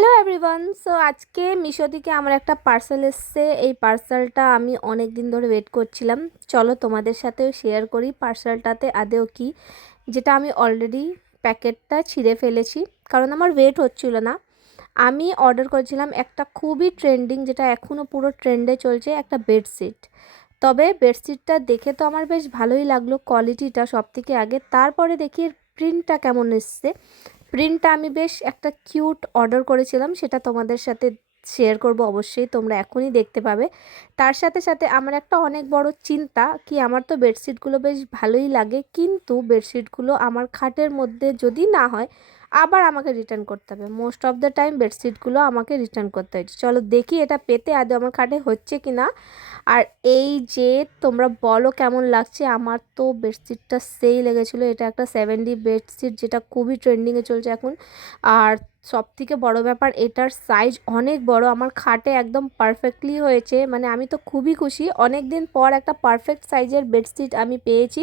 Hello everyone. So আজকে মিশো থেকে আমার একটা পার্সেল এসছে। এই পার্সেলটা আমি অনেক দিন ধরে ওয়েট করছিলাম। চলো তোমাদের সাথেও শেয়ার করি পার্সেলটাতে আদেও কি, যেটা আমি অলরেডি প্যাকেটটা ছিঁড়ে ফেলেছি কারণ আমার ওয়েট হচ্ছিল না। আমি অর্ডার করেছিলাম একটা খুবই ট্রেন্ডিং, যেটা এখনও পুরো ট্রেন্ডে চলছে, একটা বেডশিট। তবে বেডশিটটা দেখে তো আমার বেশ ভালোই লাগলো, কোয়ালিটিটা সব থেকে আগে, তারপরে দেখি এর প্রিন্টটা কেমন এসছে। প্রিন্টটা আমি বেশ একটা কিউট অর্ডার করেছিলাম, সেটা তোমাদের সাথে শেয়ার করব অবশ্যই, তোমরা এখনই দেখতে পাবে। তার সাথে সাথে আমার একটা অনেক বড় চিন্তা কি, আমার তো বেডশিটগুলো বেশ ভালোই লাগে, কিন্তু বেডশিটগুলো আমার খাটের মধ্যে যদি না হয় আবার আমাকে রিটার্ন করতে হবে। মোস্ট অফ দ্য টাইম বেডশিটগুলো আমাকে রিটার্ন করতে হয়েছে। চলো দেখি এটা পেতে আদৌ আমার খাটে হচ্ছে কি না। আর এই যে তোমরা বলো কেমন লাগছে, আমার তো বেডশিটটা সেই লেগেছিলো। এটা একটা 7D বেডশিট, যেটা খুবই ট্রেন্ডিংয়ে চলছে এখন। আর সব থেকে বড়ো ব্যাপার, এটার সাইজ অনেক বড়, আমার খাটে একদম পারফেক্টলি হয়েছে। মানে আমি তো খুবই খুশি, অনেক দিন পর একটা পারফেক্ট সাইজের বেডশিট আমি পেয়েছি।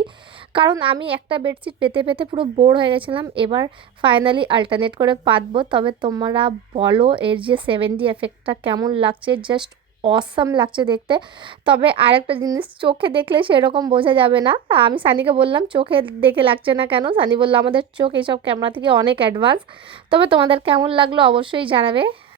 কারণ আমি একটা বেডশিট পেতে পেতে পুরো বোর হয়ে গেছিলাম, এবার ফাইনালি অল্টারনেট করে পাতবো। তবে তোমরা বলো এর যে 7D এফেক্টটা কেমন লাগছে, জাস্ট অসাম লাগছে দেখতে। তবে আরেকটা জিনিস, চোখে দেখলে সেরকম বোঝা যাবে না। আমি সানিকে বললাম চোখে দেখে লাগছে না কেন, সানি বললো আমাদের চোখ এইসব ক্যামেরা থেকে অনেক অ্যাডভান্স। তবে তোমাদের কেমন লাগলো অবশ্যই জানাবে।